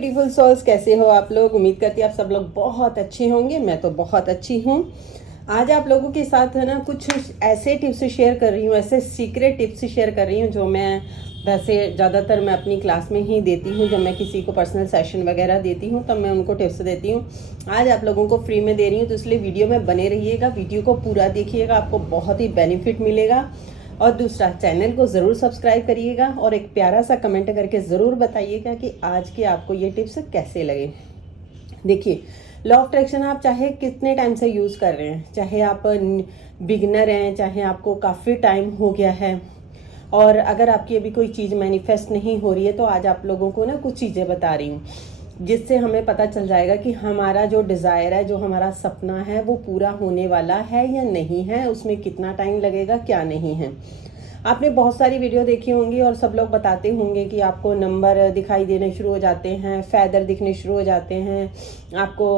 Beautiful souls, कैसे हो आप लोग। उम्मीद करती हूँ आप सब लोग बहुत अच्छे होंगे। मैं तो बहुत अच्छी हूँ। आज आप लोगों के साथ है ना कुछ ऐसे टिप्स शेयर कर रही हूँ, ऐसे सीक्रेट टिप्स शेयर कर रही हूँ जो मैं वैसे ज़्यादातर मैं अपनी क्लास में ही देती हूँ। जब मैं किसी को पर्सनल सेशन वगैरह देती हूँ तब मैं उनको टिप्स देती हूँ। आज आप लोगों को फ्री में दे रही हूँ, तो इसलिए वीडियो में बने रहिएगा, वीडियो को पूरा देखिएगा, आपको बहुत ही बेनिफिट मिलेगा। और दूसरा, चैनल को ज़रूर सब्सक्राइब करिएगा और एक प्यारा सा कमेंट करके ज़रूर बताइएगा कि आज के आपको ये टिप्स कैसे लगे। देखिए, लॉ ऑफ अट्रैक्शन आप चाहे कितने टाइम से यूज़ कर रहे हैं, चाहे आप बिगनर हैं, चाहे आपको काफ़ी टाइम हो गया है, और अगर आपकी अभी कोई चीज़ मैनिफेस्ट नहीं हो रही है, तो आज आप लोगों को ना कुछ चीज़ें बता रही हूँ जिससे हमें पता चल जाएगा कि हमारा जो डिज़ायर है, जो हमारा सपना है, वो पूरा होने वाला है या नहीं है, उसमें कितना टाइम लगेगा, क्या नहीं है। आपने बहुत सारी वीडियो देखी होंगी और सब लोग बताते होंगे कि आपको नंबर दिखाई देने शुरू हो जाते हैं, फैदर दिखने शुरू हो जाते हैं, आपको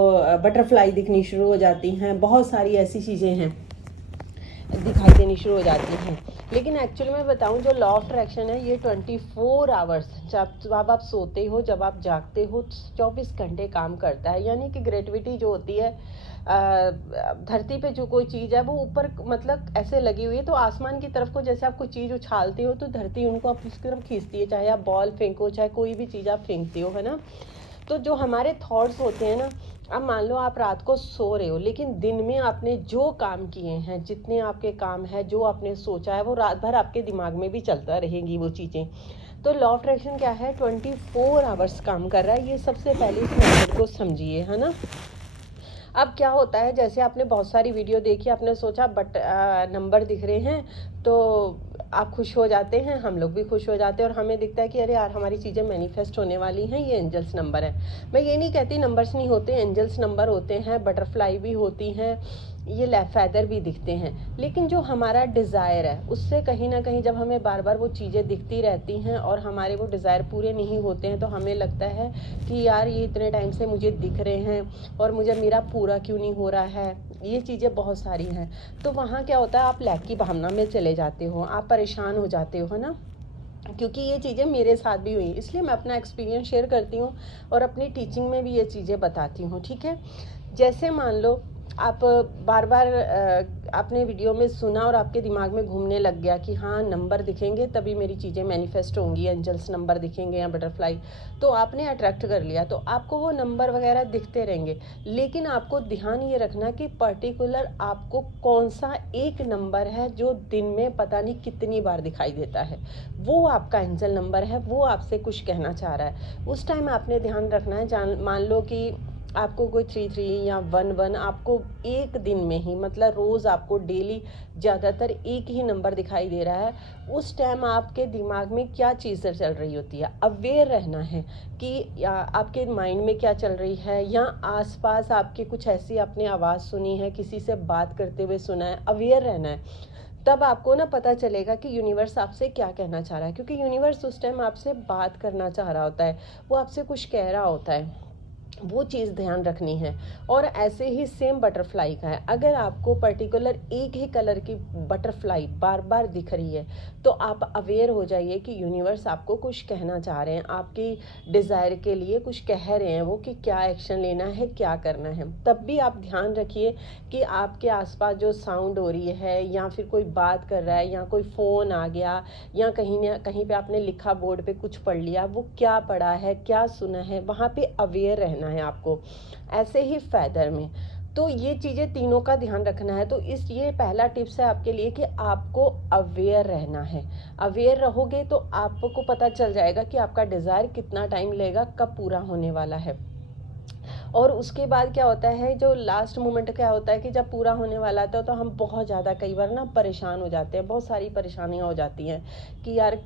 बटरफ्लाई दिखनी शुरू हो जाती हैं, बहुत सारी ऐसी चीज़ें हैं दिखाई देनी शुरू हो जाती हैं। लेकिन एक्चुअली मैं बताऊं, जो लॉ ऑफ अट्रैक्शन है ये 24 आवर्स, जब आप सोते हो, जब आप जागते हो, 24 घंटे काम करता है। यानी कि ग्रेविटी जो होती है, धरती पे जो कोई चीज़ है वो ऊपर मतलब ऐसे लगी हुई है, तो आसमान की तरफ को जैसे आप कोई चीज़ उछालते हो तो धरती उनको अपनी तरफ खींचती है। चाहे आप बॉल फेंको, चाहे कोई भी चीज़ आप फेंकते हो, है ना। तो जो हमारे थॉट्स होते हैं ना, अब मान लो आप रात को सो रहे हो, लेकिन दिन में आपने जो काम किए हैं, जितने आपके काम है, जो आपने सोचा है, वो रात भर आपके दिमाग में भी चलता रहेंगी वो चीज़ें। तो लॉ ऑफ अट्रैक्शन क्या है, 24 आवर्स काम कर रहा है। ये सबसे पहले इस मेथड को समझिए, है ना। अब क्या होता है, जैसे आपने बहुत सारी वीडियो देखी, आपने सोचा बट नंबर दिख रहे हैं तो आप खुश हो जाते हैं, हम लोग भी खुश हो जाते हैं, और हमें दिखता है कि अरे यार हमारी चीज़ें मैनिफेस्ट होने वाली हैं, ये एंजल्स नंबर है। मैं ये नहीं कहती नंबर्स नहीं होते, एंजल्स नंबर होते हैं, बटरफ्लाई भी होती हैं, ये फैदर भी दिखते हैं। लेकिन जो हमारा डिज़ायर है, उससे कहीं ना कहीं जब हमें बार बार वो चीज़ें दिखती रहती हैं और हमारे वो डिज़ायर पूरे नहीं होते हैं, तो हमें लगता है कि यार ये इतने टाइम से मुझे दिख रहे हैं और मुझे मेरा पूरा क्यों नहीं हो रहा है। ये चीज़ें बहुत सारी हैं। तो वहाँ क्या होता है, आप लैक की भावना में चले जाते हो, आप परेशान हो जाते हो, है ना। क्योंकि ये चीज़ें मेरे साथ भी हुई, इसलिए मैं अपना एक्सपीरियंस शेयर करती हूँ और अपनी टीचिंग में भी ये चीज़ें बताती हूँ, ठीक है। जैसे मान लो आप बार बार आपने वीडियो में सुना और आपके दिमाग में घूमने लग गया कि हाँ नंबर दिखेंगे तभी मेरी चीज़ें मैनिफेस्ट होंगी, एंजल्स नंबर दिखेंगे या बटरफ्लाई, तो आपने अट्रैक्ट कर लिया, तो आपको वो नंबर वगैरह दिखते रहेंगे। लेकिन आपको ध्यान ये रखना कि पर्टिकुलर आपको कौन सा एक नंबर है जो दिन में पता नहीं कितनी बार दिखाई देता है, वो आपका एंजल नंबर है, वो आपसे कुछ कहना चाह रहा है। उस टाइम आपने ध्यान रखना है। मान लो कि आपको कोई 3 3 या 1 1 आपको एक दिन में ही, मतलब रोज़ आपको डेली ज़्यादातर एक ही नंबर दिखाई दे रहा है, उस टाइम आपके दिमाग में क्या चीज़ चल रही होती है, अवेयर रहना है कि आपके माइंड में क्या चल रही है, या आसपास आपके कुछ ऐसी आपने आवाज़ सुनी है, किसी से बात करते हुए सुना है, अवेयर रहना है। तब आपको ना पता चलेगा कि यूनिवर्स आपसे क्या कहना चाह रहा है, क्योंकि यूनिवर्स उस टाइम आपसे बात करना चाह रहा होता है, वो आपसे कुछ कह रहा होता है, वो चीज़ ध्यान रखनी है। और ऐसे ही सेम बटरफ्लाई का है, अगर आपको पर्टिकुलर एक ही कलर की बटरफ्लाई बार बार दिख रही है, तो आप अवेयर हो जाइए कि यूनिवर्स आपको कुछ कहना चाह रहे हैं, आपकी डिज़ायर के लिए कुछ कह रहे हैं वो, कि क्या एक्शन लेना है, क्या करना है। तब भी आप ध्यान रखिए कि आपके आसपास जो साउंड हो रही है, या फिर कोई बात कर रहा है, या कोई फ़ोन आ गया, या कहीं ना कहीं पे आपने लिखा बोर्ड पे कुछ पढ़ लिया, वो क्या पढ़ा है, क्या सुना है, वहाँ पे अवेयर रहना है आपको। ऐसे ही फैदर में, तो ये चीज़ें तीनों का ध्यान रखना है। तो ये पहला टिप्स है आपके लिए कि आपको अवेयर रहना है। अवेयर रहोगे तो आपको पता चल जाएगा कि आपका डिज़ायर कितना टाइम लेगा, कब पूरा होने वाला है। और उसके बाद क्या होता है, जो लास्ट मोमेंट क्या होता है कि जब पूरा होने वाला था तो हम बहुत ज़्यादा कई बार ना परेशान हो जाते हैं, बहुत सारी परेशानियाँ हो जाती हैं कि यार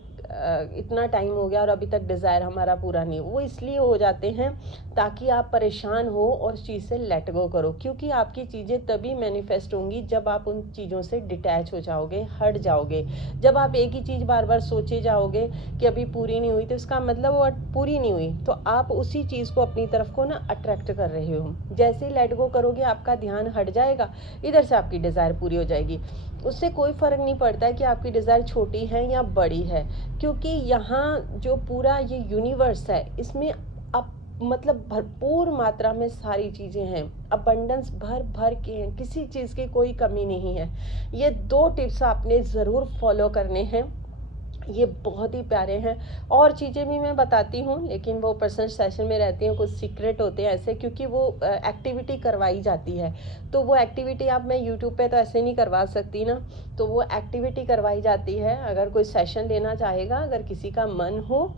इतना टाइम हो गया और अभी तक डिज़ायर हमारा पूरा नहीं। वो इसलिए हो जाते हैं ताकि आप परेशान हो और उस चीज़ से लेट गो करो, क्योंकि आपकी चीज़ें तभी मैनिफेस्ट होंगी जब आप उन चीज़ों से डिटैच हो जाओगे, हट जाओगे। जब आप एक ही चीज़ बार बार सोचे जाओगे कि अभी पूरी नहीं हुई, तो इसका मतलब वो पूरी नहीं हुई, तो आप उसी चीज़ को अपनी तरफ को ना अट्रैक्ट कर रहे हो। जैसे ही लेट गो करोगे आपका ध्यान हट जाएगा, इधर से आपकी डिज़ायर पूरी हो जाएगी। उससे कोई फ़र्क नहीं पड़ता है कि आपकी डिज़ायर छोटी है या बड़ी है, क्योंकि यहाँ जो पूरा ये यूनिवर्स है, इसमें अब मतलब भरपूर मात्रा में सारी चीज़ें हैं, अबंडेंस भर भर के हैं, किसी चीज़ की कोई कमी नहीं है। ये 2 टिप्स आपने ज़रूर फॉलो करने हैं, ये बहुत ही प्यारे हैं। और चीज़ें भी मैं बताती हूँ, लेकिन वो पर्सनल सेशन में रहती हैं, कुछ सीक्रेट होते हैं ऐसे, क्योंकि वो एक्टिविटी करवाई जाती है। तो वो एक्टिविटी आप मैं यूट्यूब पे तो ऐसे नहीं करवा सकती ना, तो वो एक्टिविटी करवाई जाती है। अगर कोई सेशन लेना चाहेगा, अगर किसी का मन हो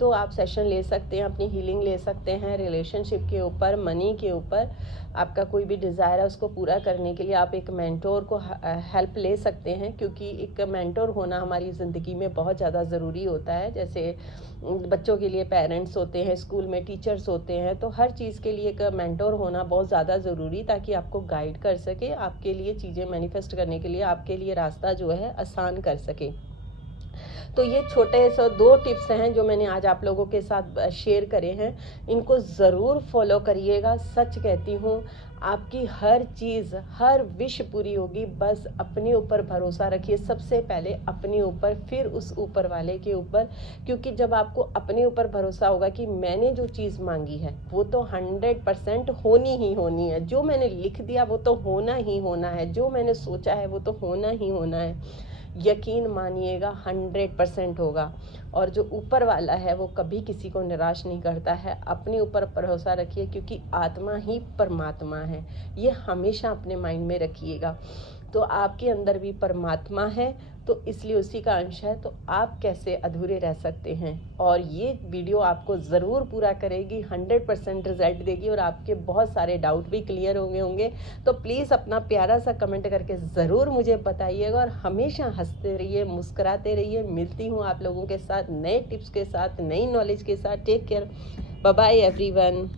तो आप सेशन ले सकते हैं, अपनी हीलिंग ले सकते हैं, रिलेशनशिप के ऊपर, मनी के ऊपर। आपका कोई भी डिज़ायर है उसको पूरा करने के लिए आप एक मेंटोर को हेल्प ले सकते हैं, क्योंकि एक मेंटोर होना हमारी ज़िंदगी में बहुत ज़्यादा ज़रूरी होता है। जैसे बच्चों के लिए पेरेंट्स होते हैं, स्कूल में टीचर्स होते हैं, तो हर चीज़ के लिए एक मेंटोर होना बहुत ज़्यादा ज़रूरी, ताकि आपको गाइड कर सके, आपके लिए चीज़ें मैनिफेस्ट करने के लिए आपके लिए रास्ता जो है आसान कर सके। तो ये छोटे से 2 टिप्स हैं जो मैंने आज आप लोगों के साथ शेयर करे हैं, इनको ज़रूर फॉलो करिएगा। सच कहती हूँ, आपकी हर चीज़, हर विश पूरी होगी। बस अपने ऊपर भरोसा रखिए, सबसे पहले अपने ऊपर, फिर उस ऊपर वाले के ऊपर। क्योंकि जब आपको अपने ऊपर भरोसा होगा कि मैंने जो चीज़ मांगी है वो तो 100% होनी ही होनी है, जो मैंने लिख दिया वो तो होना ही होना है, जो मैंने सोचा है वो तो होना ही होना है, यकीन मानिएगा 100% होगा। और जो ऊपर वाला है वो कभी किसी को निराश नहीं करता है। अपने ऊपर भरोसा रखिए, क्योंकि आत्मा ही परमात्मा है, ये हमेशा अपने माइंड में रखिएगा। तो आपके अंदर भी परमात्मा है, तो इसलिए उसी का अंश है, तो आप कैसे अधूरे रह सकते हैं। और ये वीडियो आपको ज़रूर पूरा करेगी, 100% रिजल्ट देगी, और आपके बहुत सारे डाउट भी क्लियर होंगे। तो प्लीज़ अपना प्यारा सा कमेंट करके ज़रूर मुझे बताइएगा, और हमेशा हंसते रहिए, मुस्कुराते रहिए। मिलती हूँ आप लोगों के साथ नए टिप्स के साथ, नई नॉलेज के साथ। Take care, bye bye everyone.